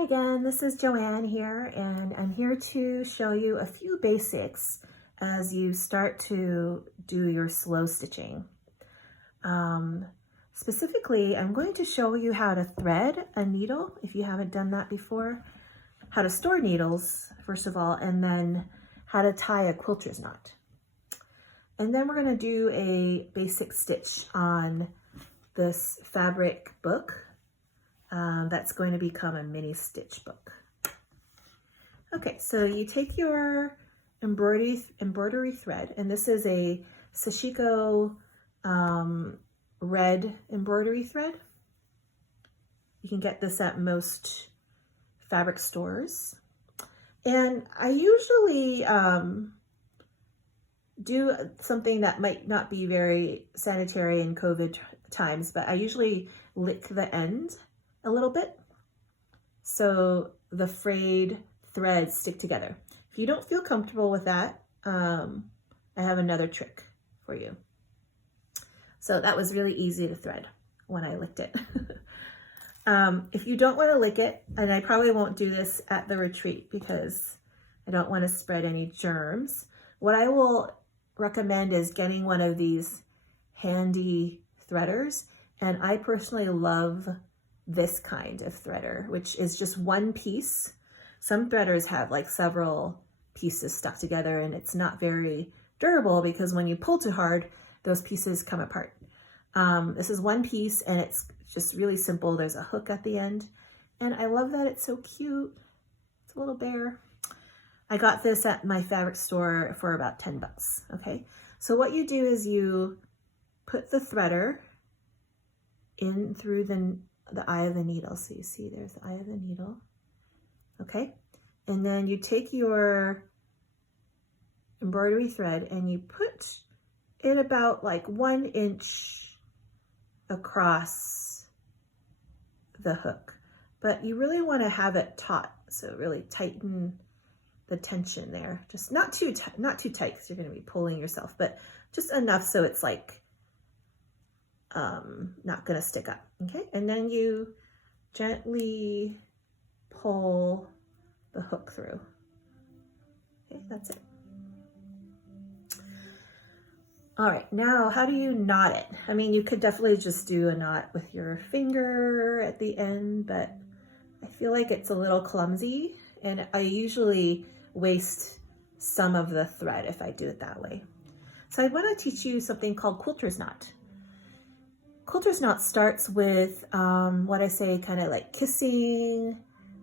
Hi again, this is Joanne here, and I'm here to show you a few basics as you start to do your slow stitching. Specifically, I'm going to show you how to thread a needle if you haven't done that before, how to store needles, first of all, and then how to tie a quilter's knot. And then we're going to do a basic stitch on this fabric book. That's going to become a mini stitch book. Okay, so you take your embroidery thread, and this is a Sashiko red embroidery thread. You can get this at most fabric stores. And I usually do something that might not be very sanitary in COVID times, but I usually lick the end a little bit so the frayed threads stick together. If you don't feel comfortable with that, I have another trick for you. So that was really easy to thread when I licked it. If you don't want to lick it, and I probably won't do this at the retreat because I don't want to spread any germs, what I will recommend is getting one of these handy threaders, and I personally love this kind of threader, which is just one piece. Some threaders have like several pieces stuck together, and it's not very durable because when you pull too hard, those pieces come apart. This is one piece, and it's just really simple. There's a hook at the end, and I love that it's so cute. It's a little bear. I got this at my fabric store for about 10 bucks, okay? So what you do is you put the threader in through the eye of the needle. So you see there's the eye of the needle, okay? And then you take your embroidery thread and you put it about like 1 inch across the hook, but you really want to have it taut, so really tighten the tension there. Just not too tight because you're going to be pulling yourself, but just enough so it's like not going to stick up, okay? And then you gently pull the hook through. Okay, that's it. All right, now how do you knot it? I mean, you could definitely just do a knot with your finger at the end, but I feel like it's a little clumsy, and I usually waste some of the thread if I do it that way. So I want to teach you something called quilter's knot. Quilter's knot starts with what I say, kind of like kissing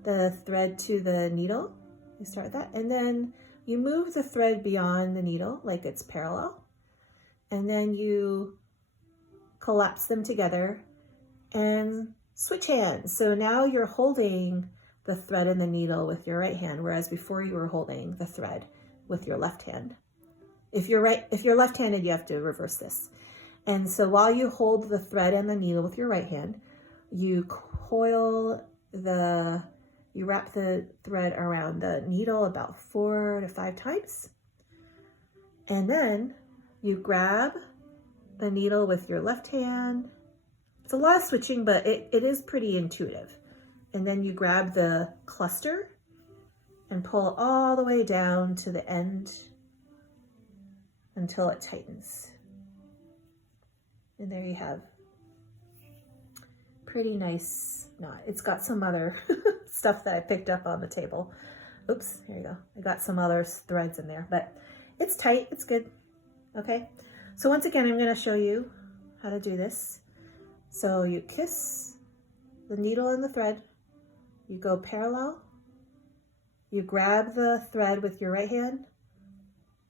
the thread to the needle. You start that, and then you move the thread beyond the needle like it's parallel, and then you collapse them together and switch hands. So now you're holding the thread and the needle with your right hand, whereas before you were holding the thread with your left hand. If you're left-handed, you have to reverse this. And so while you hold the thread and the needle with your right hand, you wrap the thread around the needle about 4 to 5 times. And then you grab the needle with your left hand. It's a lot of switching, but it is pretty intuitive. And then you grab the cluster and pull all the way down to the end until it tightens. And there you have pretty nice knot. It's got some other stuff that I picked up on the table. Oops, here you go. I got some other threads in there, but it's tight, it's good. Okay, so once again, I'm gonna show you how to do this. So you kiss the needle and the thread, you go parallel, you grab the thread with your right hand,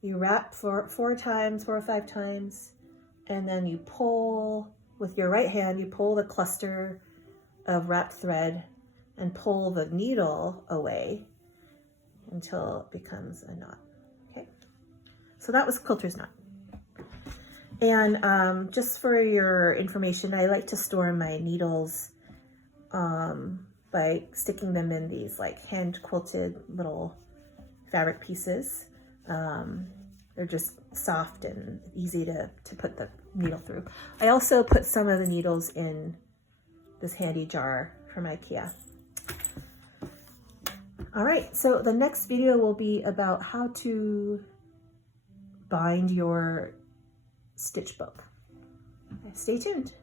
you wrap for 4 or 5 times, and then you pull with your right hand, you pull the cluster of wrapped thread and pull the needle away until it becomes a knot, okay? So that was quilter's knot. And just for your information, I like to store my needles by sticking them in these like hand quilted little fabric pieces. They're just soft and easy to put the needle through. I also put some of the needles in this handy jar from IKEA. All right, so the next video will be about how to bind your stitch book. Stay tuned.